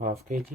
½ kg